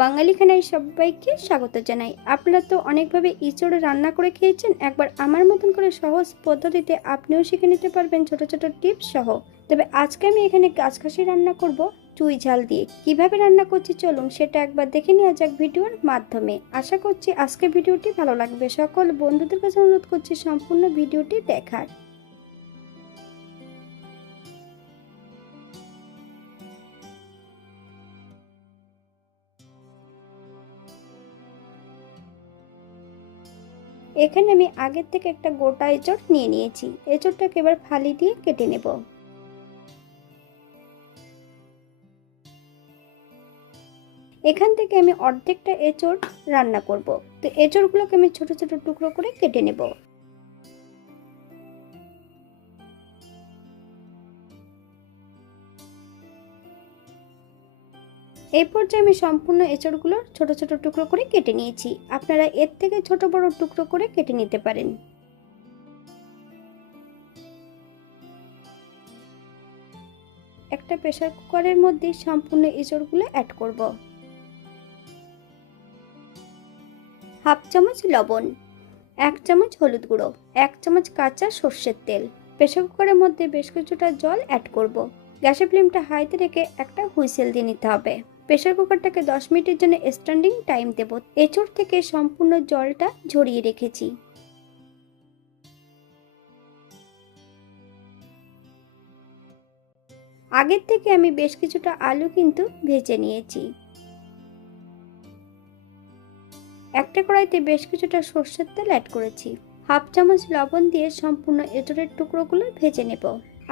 বাঙালি খানায় সবাইকে স্বাগত জানাই। আপনারা তো অনেকভাবে ইঁচড় রান্না করে খেয়েছেন। একবার আমার মতন করে সহজ পদ্ধতিতে আপনিও শিখে নিতে পারবেন ছোট ছোট টিপস সহ। তবে আজকে আমি এখানে গাছখাসি রান্না করব চুই ঝাল দিয়ে। কিভাবে রান্না করছি চলুন সেটা একবার দেখে নেওয়া যাক ভিডিওর মাধ্যমে। আশা করছি আজকে ভিডিওটি ভালো লাগবে। সকল বন্ধুদের কাছে অনুরোধ করছি সম্পূর্ণ ভিডিওটি দেখার। এখানে আমি আগের থেকে একটা গোটা এঁচড় নিয়ে নিয়েছি। এঁচড়টাকে এবার ফালি দিয়ে কেটে নেব। এখান থেকে আমি অর্ধেকটা এঁচড় রান্না করব। তো এঁচড়গুলোকে আমি ছোট ছোট টুকরো করে কেটে নেব। এই পর্যায়ে আমি সম্পূর্ণ এঁচড়গুলো ছোট ছোট টুকরো করে কেটে নিয়েছি। আপনারা এর থেকে ছোট বড় টুকরো করে কেটে নিতে পারেন। একটা প্রেসার কুকারের মধ্যে সম্পূর্ণ এঁচড়গুলো অ্যাড করব। হাফ চামচ লবণ, 1 চামচ হলুদ গুঁড়ো, 1 চামচ কাঁচা সর্ষের তেল। প্রেসার কুকারের মধ্যে বেশ কিছুটা জল অ্যাড করব। গ্যাসের ফ্লেমটা হাইতে রেখে একটা হুইসেল দিয়ে নিতে হবে। প্রেসার কুকারটাকে 10 মিনিটের জন্য স্ট্যান্ডিং টাইম দেব। এঁচড় থেকে সম্পূর্ণ জলটা ঝরিয়ে রেখেছি। আগের থেকে আমি বেশ কিছুটা আলু কিন্তু ভেজে নিয়েছি। একটা কড়াইতে বেশ কিছুটা সর্ষের তেল অ্যাড করেছি। হাফ চামচ লবণ দিয়ে সম্পূর্ণ এঁচড়ের টুকরোগুলো ভেজে নেব।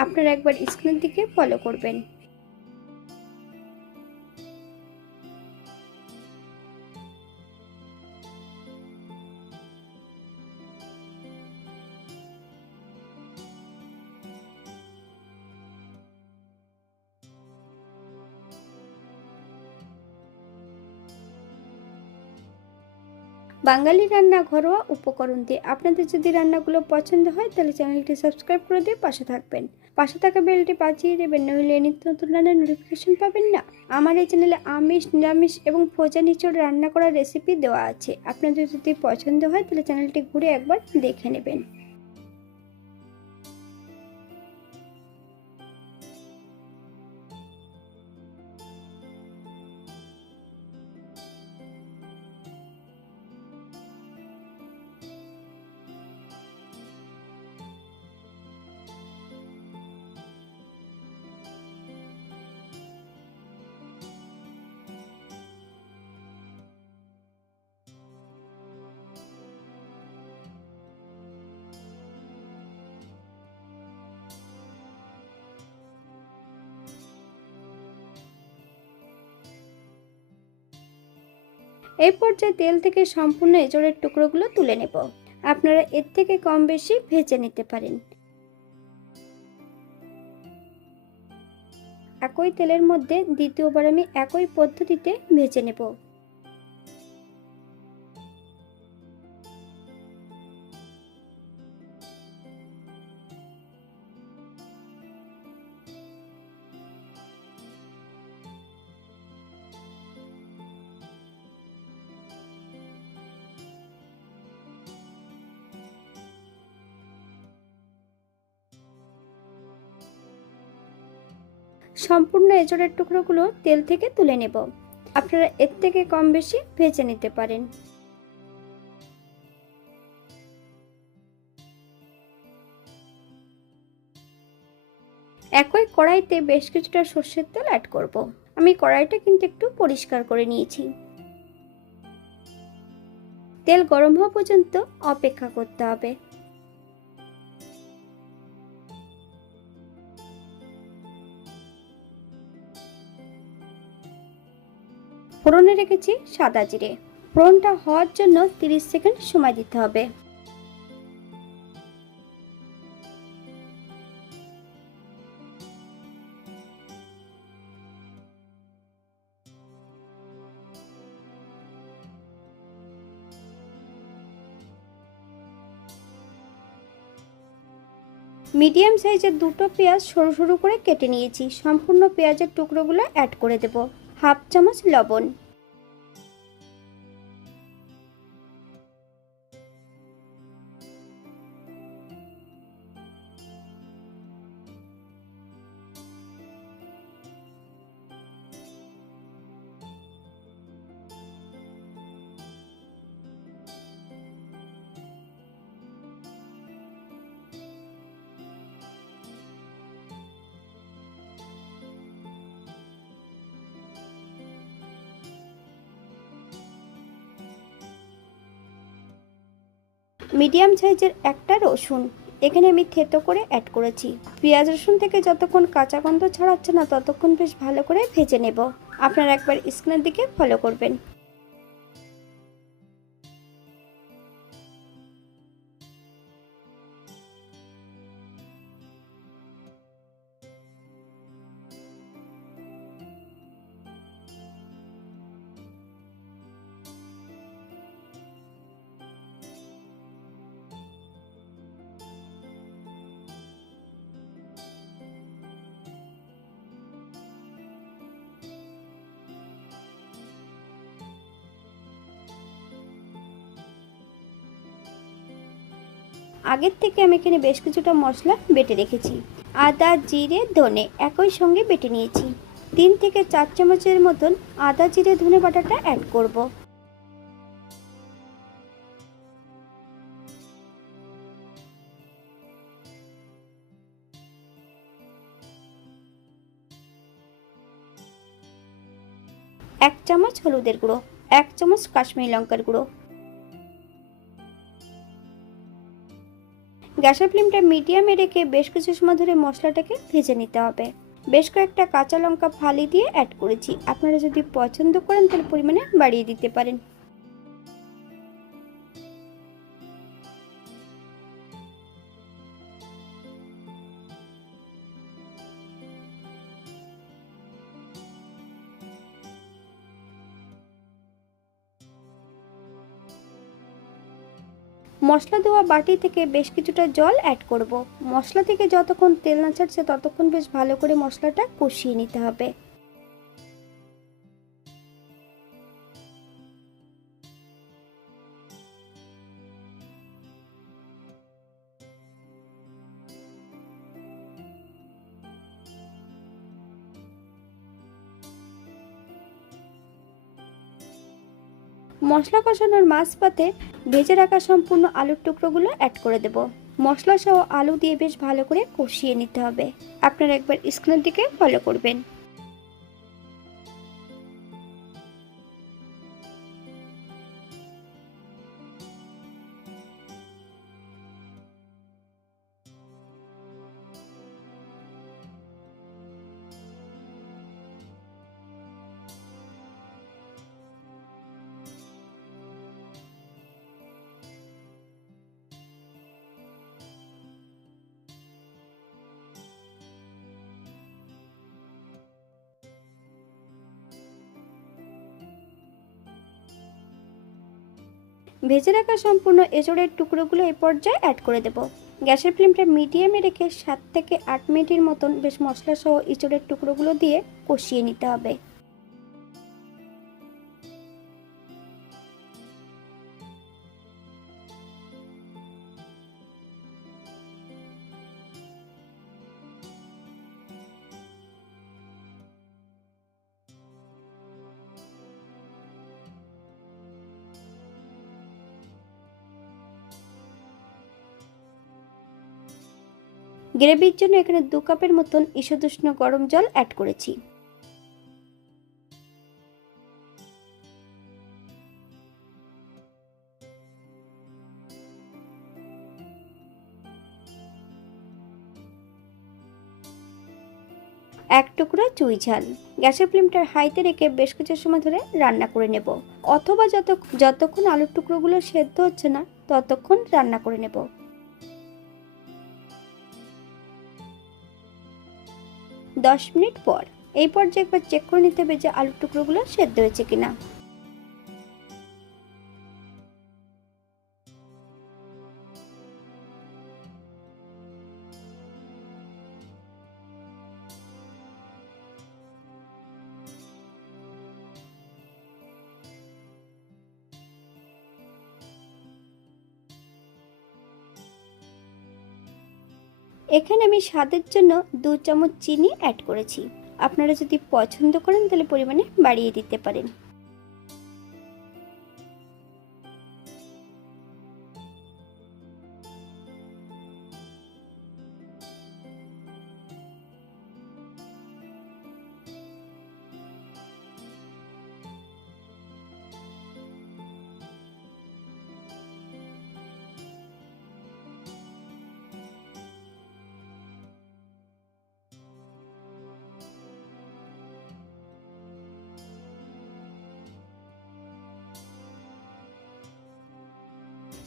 আপনারা একবার স্ক্রিনের দিকে ফলো করবেন। বাঙালি রান্না ঘরোয়া উপকরণ দিয়ে। আপনাদের যদি রান্নাগুলো পছন্দ হয় তাহলে চ্যানেলটি সাবস্ক্রাইব করে দিয়ে পাশে থাকবেন। পাশে থাকা বেলটি বাজিয়ে দেবেন, নইলে নিত্য নতুন রান্নার নোটিফিকেশন পাবেন না। আমার এই চ্যানেলে আমিষ, নিরামিষ এবং ভোজা নিচড় রান্না করার রেসিপি দেওয়া আছে। আপনাদের যদি পছন্দ হয় তাহলে চ্যানেলটি ঘুরে একবার দেখে নেবেন। এই পর্যায়ে তেল থেকে সম্পূর্ণ এঁচড়ের টুকরোগুলো তুলে নেব। আপনারা এর থেকে কম বেশি ভেজে নিতে পারেন। একই তেলের মধ্যে দ্বিতীয়বার আমি একই পদ্ধতিতে ভেজে নেব। সম্পূর্ণ এঁচড়ের টুকরোগুলো তেল থেকে তুলে নেব। আপনারা এর থেকে কম বেশি ভেজে নিতে পারেন। একই কড়াইতে বেশ কিছুটা সর্ষের তেল অ্যাড করব। আমি কড়াইটা কিন্তু একটু পরিষ্কার করে নিয়েছি। তেল গরম হওয়া পর্যন্ত অপেক্ষা করতে হবে। ফোড়নে রেখেছি সাদা জিরে। ফোড়নটা হওয়ার জন্য 30 সেকেন্ড সময় দিতে হবে। মিডিয়াম সাইজের দুটো পেঁয়াজ সরু সরু করে কেটে নিয়েছি। সম্পূর্ণ পেঁয়াজের টুকরোগুলো অ্যাড করে দেব। হাফ চামচ লবণ, মিডিয়াম সাইজের একটা রসুন এখানে আমি থেতো করে অ্যাড করেছি। পেঁয়াজ রসুন থেকে যতক্ষণ কাঁচা গন্ধ ছড়াচ্ছে না ততক্ষণ বেশ ভালো করে ভেজে নেব। আপনারা একবার স্ক্রিনের দিকে ফলো করবেন। আগের থেকে আমি এখানে বেশ কিছুটা মশলা বেটে রেখেছি। আদা, জিরে, ধনে একই সঙ্গে বেটে নিয়েছি। 3 থেকে 4 চামচের মতন আদা, জিরে, ধনে বাটাটা অ্যাড করব। এক চামচ হলুদের গুঁড়ো, 1 চামচ কাশ্মীরি লঙ্কার গুঁড়ো। গ্যাসের ফ্লেমটা মিডিয়ামে রেখে বেশ কিছু সময় ধরে মশলাটাকে ভেজে নিতে হবে। বেশ কয়েকটা কাঁচা লঙ্কা ফালি দিয়ে অ্যাড করেছি। আপনারা যদি পছন্দ করেন তাহলে পরিমাণে বাড়িয়ে দিতে পারেন। মশলা দেওয়া বাটি থেকে বেশ কিছুটা জল অ্যাড করব। মশলা থেকে যতক্ষণ তেল না ছাড়ছে ততক্ষণ বেশ ভালো করে মশলাটা কষিয়ে নিতে হবে। মশলা কষানোর মাঝপথে ভেজে রাখা সম্পূর্ণ আলুর টুকরোগুলো অ্যাড করে দেব। মশলা সহ আলু দিয়ে বেশ ভালো করে কষিয়ে নিতে হবে। আপনারা একবার স্ক্রিনের দিকে ফলো করবেন। ভেজে রাখা সম্পূর্ণ এঁচোড়ের টুকরোগুলো এই পর্যায়ে অ্যাড করে দেব। গ্যাসের ফ্লেমটা মিডিয়ামে রেখে 7 থেকে 8 মিনিটের মতন বেশ মশলা সহ এঁচোড়ের টুকরোগুলো দিয়ে কষিয়ে নিতে হবে। গ্রেভির জন্য এখানে 2 কাপের মতন ঈষদুষ্ণ গরম জল অ্যাড করেছি। এক টুকরো চুই ঝাল। গ্যাসের ফ্লেমটা হাইতে রেখে বেশ কিছু সময় ধরে রান্না করে নেব, অথবা যতক্ষণ আলুর টুকরোগুলো সেদ্ধ হচ্ছে না ততক্ষণ রান্না করে নেব। 10 মিনিট পর এই পর্যায়ে একবার চেক করে নিতে হবে যে আলুর টুকরোগুলো সেদ্ধ হয়েছে কিনা। এখানে আমি স্বাদের জন্য 2 চামচ চিনি অ্যাড করেছি। আপনারা যদি পছন্দ করেন তাহলে পরিমাণে বাড়িয়ে দিতে পারেন।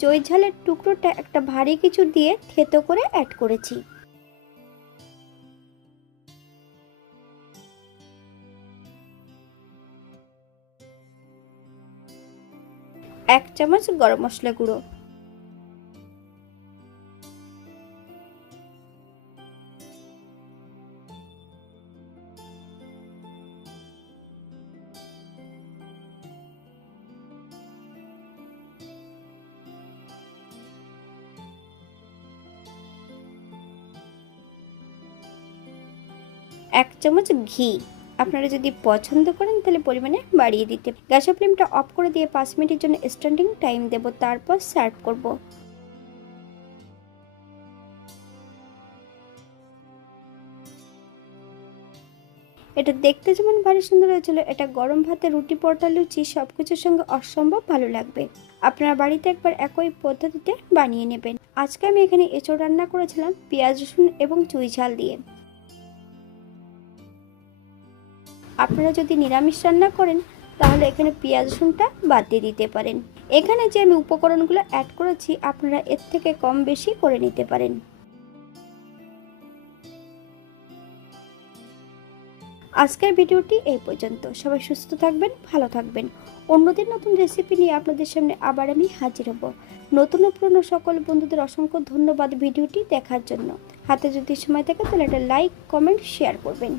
চই ঝালের টুকরোটা একটা ভারী কিছু দিয়ে থেতো করে অ্যাড করেছি। এক চামচ গরম মশলা গুঁড়ো, এক চামচ ঘি। আপনারা যদি পছন্দ করেন তাহলে পরিমাণে বাড়িয়ে দিতে। গ্যাসের ফ্লেমটা অফ করে দিয়ে 5 মিনিটের জন্য স্ট্যান্ডিং টাইম দেব, তারপর সার্ভ করব। এটা দেখতে যেমন ভারী সুন্দর হয়েছিল, এটা গরম ভাতে, রুটি, পরোটা, লুচি সবকিছুর সঙ্গে অসম্ভব ভালো লাগবে। আপনারা বাড়িতে একবার একই পদ্ধতিতে বানিয়ে নেবেন। আজকে আমি এখানে এঁচোড় রান্না করেছিলাম পেঁয়াজ, রসুন এবং চুই ঝাল দিয়ে। আপনারা যদি নিরামিষ রান্না করেন তাহলে এখানে পেঁয়াজ রসুনটা বাদ দিয়ে দিতে পারেন। এখানে যে আমি উপকরণগুলো অ্যাড করেছি আপনারা এর থেকে কম বেশি করে নিতে পারেন। আজকের ভিডিওটি এই পর্যন্ত। সবাই সুস্থ থাকবেন, ভালো থাকবেন। অন্যদিন নতুন রেসিপি নিয়ে আপনাদের সামনে আবার আমি হাজির হব। নতুন ও পুরনো সকল বন্ধুদের অসংখ্য ধন্যবাদ ভিডিওটি দেখার জন্য। হাতে যদি সময় থাকে তাহলে একটা লাইক, কমেন্ট, শেয়ার করবেন।